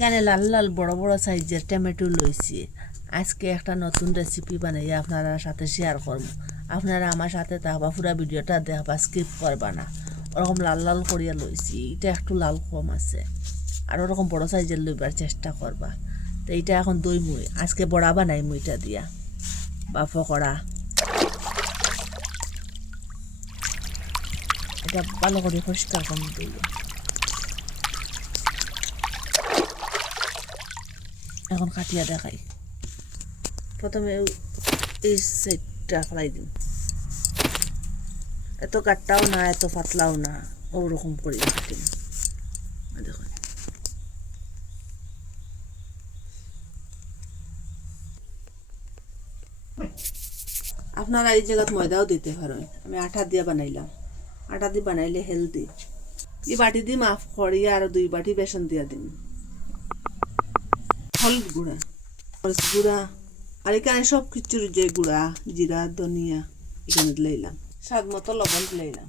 এখানে লাল লাল বড় বড় সাইজের টমেটো লইছি। আজকে একটা নতুন রেসিপি বানাইয়া আপনারা সাথে শেয়ার করব। আপনারা আমার সাথে থাকবা, পুরা ভিডিওটা দেখবা, স্কিপ করবা না। ওরকম লাল লাল করিয়া লইছি, এটা একটু লাল কম আছে, আর ওরকম বড় সাইজের লইবার চেষ্টা করবা। তো এইটা এখন দই মুই আজকে বড়া বানাই মুইটা দিয়া বা পকোড়া। এটা ভালো করে পরিষ্কার করে দিই। এখন কাটিয়া দেখাই। প্রথমে এই সাইডটা ফেলাই দিন, এত কাটটাও না এত পাতলাও না, ওরকম করে কাটিন। দেখুন আপনারা এই জায়গাত ময়দাও দিতে পারেন, আমি আটা দিয়ে বানাইলাম। আটা দিয়ে বানাইলে হেলদি। এই বাটি দিয়ে মাফ করিয়া আর 2 বাটি বেসন দিয়া দিন। হলুদ গুঁড়া, মরিচ গুঁড়া, আর এখানে সব কিছুর যে গুঁড়া, জিরা ধনিয়া এখানে দিলাম, স্বাদ মতো লবণ দিলাম।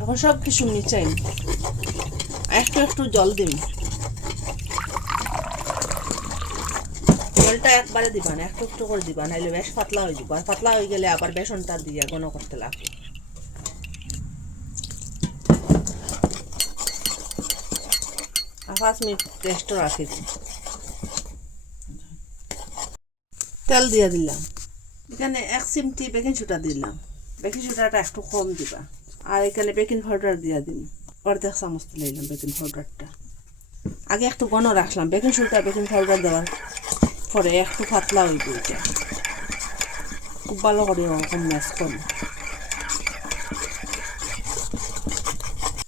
এখন সব কিছু মিশাই, একটু একটু জল দিন। জলটা একবারে দিবা না, একটু একটু করে দিবা, নাইলে বেশ পাতলা হয়ে যাবে। আর পাতলা হয়ে গেলে আবার বেসনটা দিয়ে ঘন করতে লাগবে। 5 মিনিট রেস্ট রাখি। তেল দিয়ে দিলাম, এখানে 1 চিমটি বেকিং সোডা দিলাম। বেকিং সোডাটা একটু কম দিবা। আর এখানে বেকিং পাউডার দিয়ে দিন, 1/2 চামচ দিলাম বেকিং পাউডারটা। আগে একটু ঘন রাখলাম, বেকিং সোডা বেকিং পাউডার দেওয়ার পরে একটু পাতলা হয়ে গেছে। খুব ভালো করে ওরকম ম্যাশ করুন।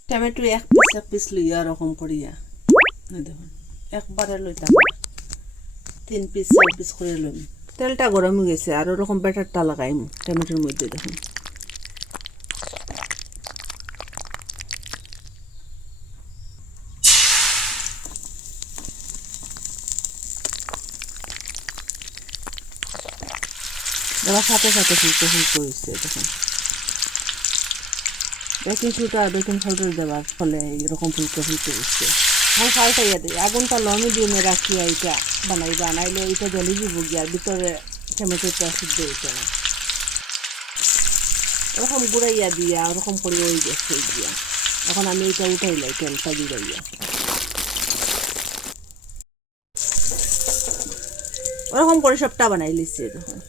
টমেটো এক পিস লইয়া ওরকম করিয়া দেখুন, একবারে লইতাম 3 পিস 4 পিস করে লইম। তেলটা গরম হয়ে গেছে, আর ওরকম ব্যাটারটা লাগাইম টমেটোর মধ্যে। দেখুন দেওয়ার সাথে সাথে ফুলকো ফুলকো হয়েছে। দেখুন বেকিং সোডা আর বেকিং পাউডার দেওয়ার ফলে এরকম ফুলকো ফুলকো হচ্ছে। এখন পাল্টাইয়া দিই, আগুনটা লো মিডিয়ামে রাখিয়া এটা বানাইবা, নাইলে এটা জ্বলি যাব গিয়া, ভিতরে টমেটোটা সিদ্ধ হইতে না। ওরকম গুড়াইয়া দিয়া ওরকম করে ওই গেছে দিয়া। এখন আমি এটা উঠাইলাই, তেলটা গুড়াইয়া ওরকম করে সবটা বানাই লিখছে। দেখুন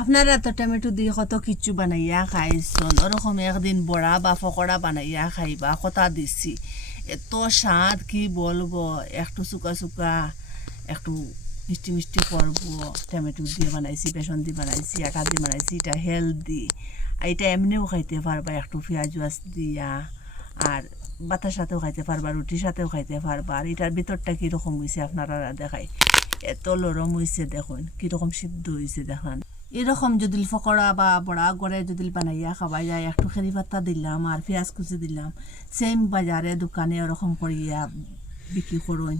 আপনারা তো টমেটো দিয়ে কত কিছু বানাইয়া খাইছেন, ওরকম একদিন বড়া বা পকোড়া বানাইয়া খাইবা, কথা দিচ্ছি। এত স্বাদ কি বলবো, একটু শুকা শুকা একটু মিষ্টি মিষ্টি করবো। টমেটো দিয়ে বানাইছি, বেসন দিয়ে বানাইছি, আটা দিয়ে বানাইছি, এটা হেলদি। এটা এমনিও খাইতে পারবা, একটু পেঁয়াজ দিয়া, আর ভাতের সাথেও খাইতে পারবা, রুটির সাথেও খাইতে পারবা। আর এটার ভিতরটা কীরকম হয়েছে আপনারা দেখাই, এত নরম হয়েছে। দেখুন কীরকম সিদ্ধ হয়েছে। দেখেন এরকম যদি পকোড়া বা বড়া করে যদি বানাইয়া খাওয়া যায়, একটু খেরি পাতা দিলাম আর পেঁয়াজ কুচি দিলাম, সেম বাজারে দোকানে ওরকম করিয়া বিক্রি করুন।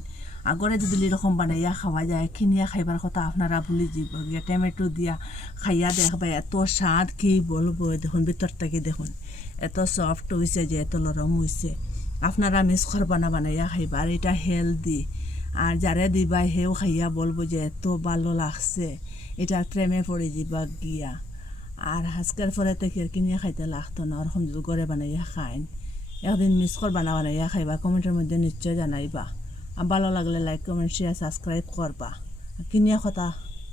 আগরে যদি এরকম বানাইয়া খাওয়া যায়, কিনিয়া খাইবার কথা আপনারা ভুলে যাব গিয়া। টমেটো দিয়া খাইয়া দেখবা, এত স্বাদ কি বলবো। দেখুন ভিতরটাকে দেখুন, এত সফট হয়েছে যে, এত নরম হয়েছে। আপনারা মিস করবা না, বানাইয়া খাইবা। আর এটা হেলদি, আর যারে দিবা হেও খাইয়া বলবো যে এত ভালো লাগছে, এটা প্রেমে পড়ে যাবা গিয়া। আর আজকের পরে থেকে কিনিয়া খাইতে লাগতো না, ওরকম যদি ঘরে বানাইয়া খাইন। একদিন মিস করবা না, বানাইয়া খাইবা। কমেন্টের মধ্যে নিশ্চয় জানাইবা। আর ভালো লাগলে লাইক কমেন্ট শেয়ার সাবস্ক্রাইব করবা। কিনিয়া কথা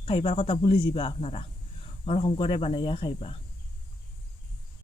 খাইবার কথা ভুলে যাবা আপনারা, ওরকম করে বানাইয়া খাইবা।